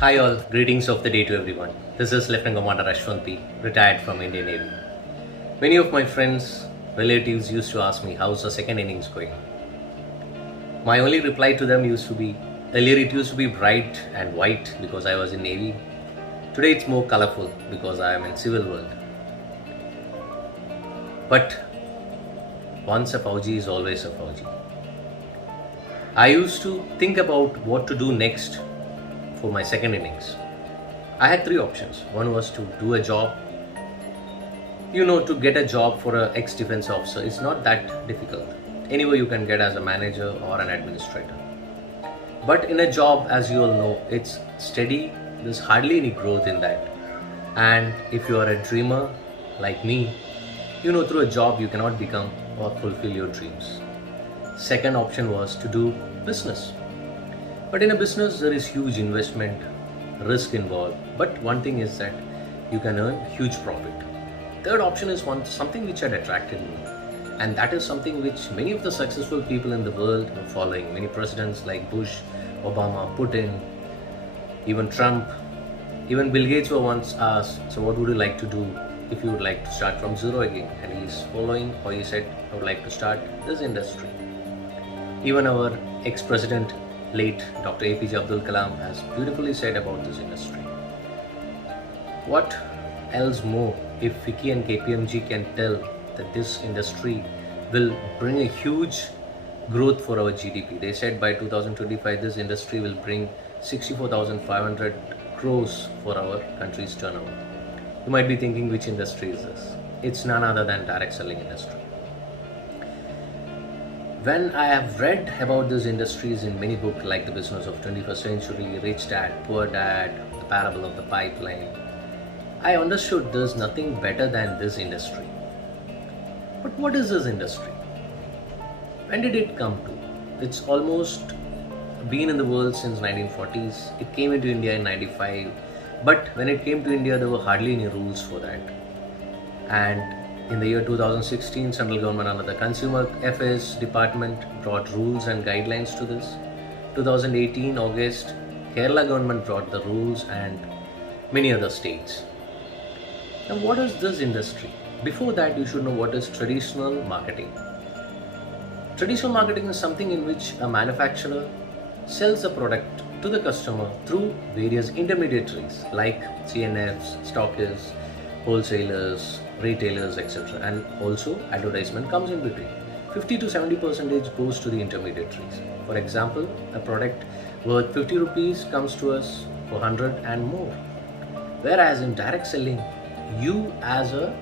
Hi all, greetings of the day to everyone. This is Lieutenant Commander Ashwant P, retired from Indian Navy. Many of my friends, relatives used to ask me how's the second innings going. My only reply to them used to be, earlier it used to be bright and white because I was in Navy. Today it's more colorful because I am in civil world. But once a Fauji is always a Fauji. I used to think about what to do next for my second innings. I had three options. One was to do a job. To get a job for an ex-defense officer is not that difficult. Anywhere you can get as a manager or an administrator. But in a job, as you all know, it's steady. There's hardly any growth in that. And if you are a dreamer like me, through a job you cannot become or fulfill your dreams. Second option was to do business. But in a business, there is huge investment, risk involved. But one thing is that you can earn huge profit. Third option is something which had attracted me. And that is something which many of the successful people in the world are following. Many presidents like Bush, Obama, Putin, even Trump, even Bill Gates were once asked, so what would you like to do if you would like to start from zero again? And he's following, or he said, I would like to start this industry. Even our ex-president, late Dr. APJ Abdul Kalam, has beautifully said about this industry. What else more if FICCI and KPMG can tell that this industry will bring a huge growth for our GDP. They said by 2025 this industry will bring 64,500 crores for our country's turnover. You might be thinking, which industry is this? It's none other than direct selling industry. When I have read about these industries in many books like The Business of 21st Century, Rich Dad, Poor Dad, The Parable of the Pipeline, I understood there's nothing better than this industry. But what is this industry? When did it come to? It's almost been in the world since 1940s. It came into India in 95. But when it came to India, there were hardly any rules for that. And in the year 2016, central government under the Consumer Affairs Department brought rules and guidelines to this. 2018 August, Kerala government brought the rules and many other states. Now what is this industry? Before that, you should know what is traditional marketing. Traditional marketing is something in which a manufacturer sells a product to the customer through various intermediaries like CNFs, stockists, wholesalers, retailers, etc. And also advertisement comes in between. 50 to 70% goes to the intermediaries. For example, a product worth 50 rupees comes to us for 100 and more. Whereas in direct selling, you as a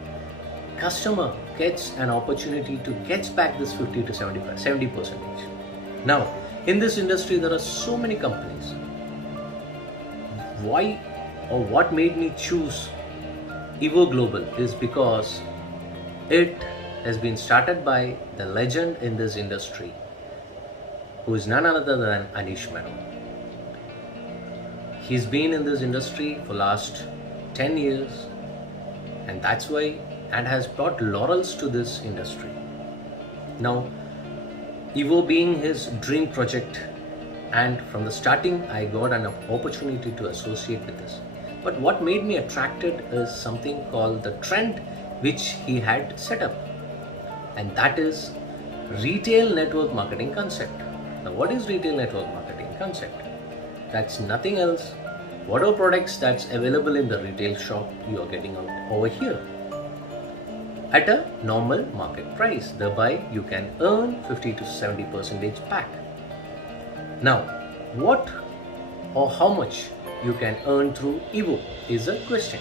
customer gets an opportunity to get back this 50 to 70%. Now, in this industry, there are so many companies. Why or what made me choose Evo Global is because it has been started by the legend in this industry, who is none other than Anish Menon. He's been in this industry for last 10 years, and that's why, and has brought laurels to this industry. Now, Evo being his dream project, and from the starting I got an opportunity to associate with this. But what made me attracted is something called the trend which he had set up, and that is retail network marketing concept. Now what is retail network marketing concept? That's nothing else. Whatever products that's available in the retail shop, you are getting out over here at a normal market price. Thereby you can earn 50 to 70% back. Now what or how much you can earn through Evo is a question.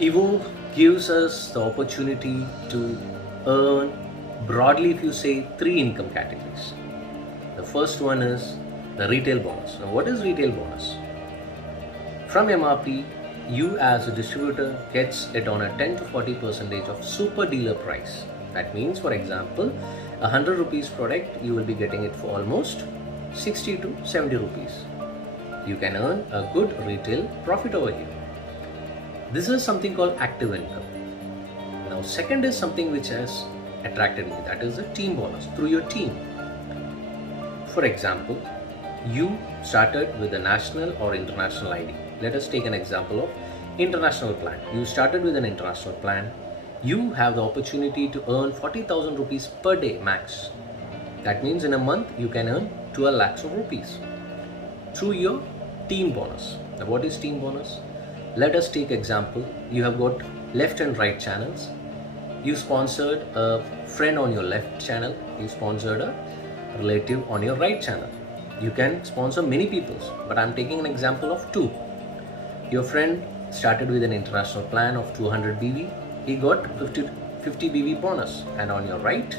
Evo gives us the opportunity to earn, broadly if you say, three income categories. The first one is the retail bonus. Now what is retail bonus? From MRP, you as a distributor gets it on a 10 to 40% of super dealer price. That means, for example, 100 rupees product, you will be getting it for almost 60 to 70 rupees. You can earn a good retail profit over here. This is something called active income. Now second is something which has attracted me, that is the team bonus through your team. For example, you started with a national or international ID. Let us take an example of international plan. You started with an international plan. You have the opportunity to earn 40,000 rupees per day max. That means in a month you can earn 12 lakhs of rupees through your team bonus. Now what is team bonus? Let us take example. You have got left and right channels. You sponsored a friend on your left channel. You sponsored a relative on your right channel. You can sponsor many people, but I'm taking an example of 2. Your friend started with an international plan of 200 BV. He got 50 BV bonus, and on your right,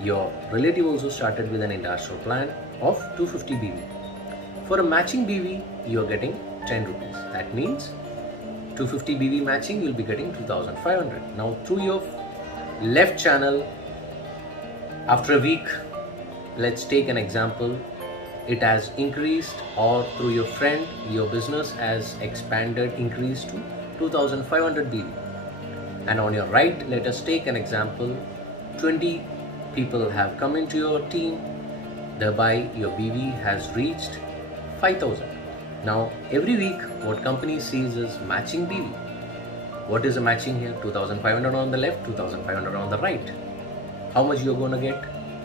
your relative also started with an international plan of 250 BV. For a matching BV, you are getting 10 rupees. That means 250 BV matching, you'll be getting 2,500. Now through your left channel, after a week, let's take an example, it has increased, or through your friend, your business has expanded, increased to 2,500 BV. And on your right, let us take an example, 20 people have come into your team, thereby your BV has reached 5,000. Now every week what company sees is matching BV. What is the matching here? 2,500 on the left, 2,500 on the right. How much you're going to get?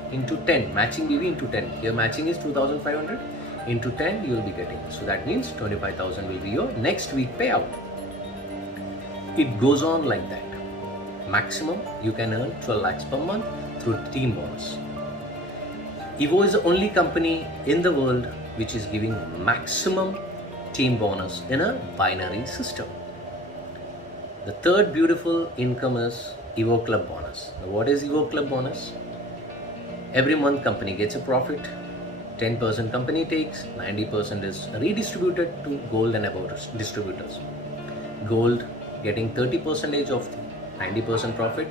Into 10, matching BV into 10. Your matching is 2,500 into 10 you will be getting. So that means 25,000 will be your next week payout. It goes on like that. Maximum you can earn 12 lakhs per month through team bonus. Evo is the only company in the world which is giving maximum team bonus in a binary system. The third beautiful income is Evo Club bonus. Now what is Evo Club bonus? Every month company gets a profit, 10% company takes, 90% is redistributed to gold and above distributors. Gold getting 30% of the 90% profit,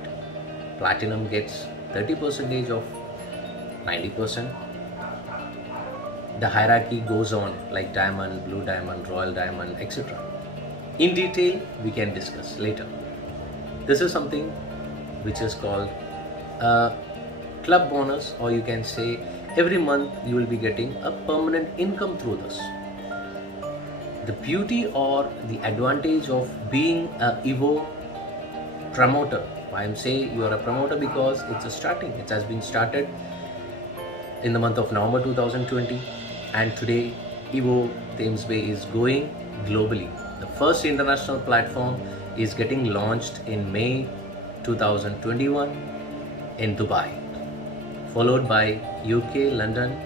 platinum gets 30% of 90%. The hierarchy goes on like diamond, blue diamond, royal diamond, etc. In detail we can discuss later. This is something which is called club bonus, or you can say every month you will be getting a permanent income through this. The beauty or the advantage of being a Evo promoter, I am saying you are a promoter because it's a starting. It has been started in the month of November 2020, and today Evo Thames Bay is going globally. The first international platform is getting launched in May 2021 in Dubai, followed by UK, London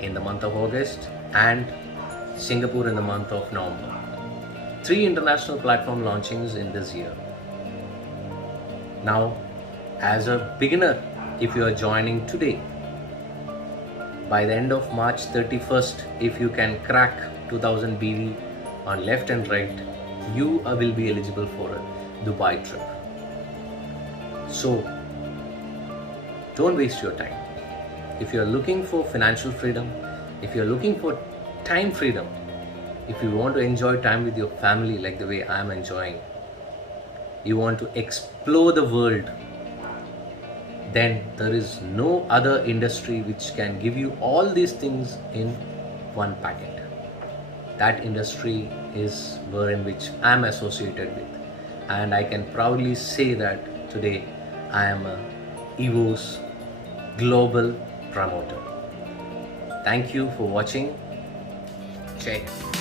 in the month of August, and Singapore in the month of November. 3 international platform launchings in this year. Now, as a beginner, if you are joining today, by the end of March 31st, if you can crack 2000 BV on left and right, you will be eligible for a Dubai trip. So, don't waste your time. If you are looking for financial freedom, if you are looking for time freedom, if you want to enjoy time with your family like the way I am enjoying, you want to explore the world, then there is no other industry which can give you all these things in one packet. That industry is wherein which I am associated with, and I can proudly say that today I am a Evo's global promoter. Thank you for watching. Jai Hind.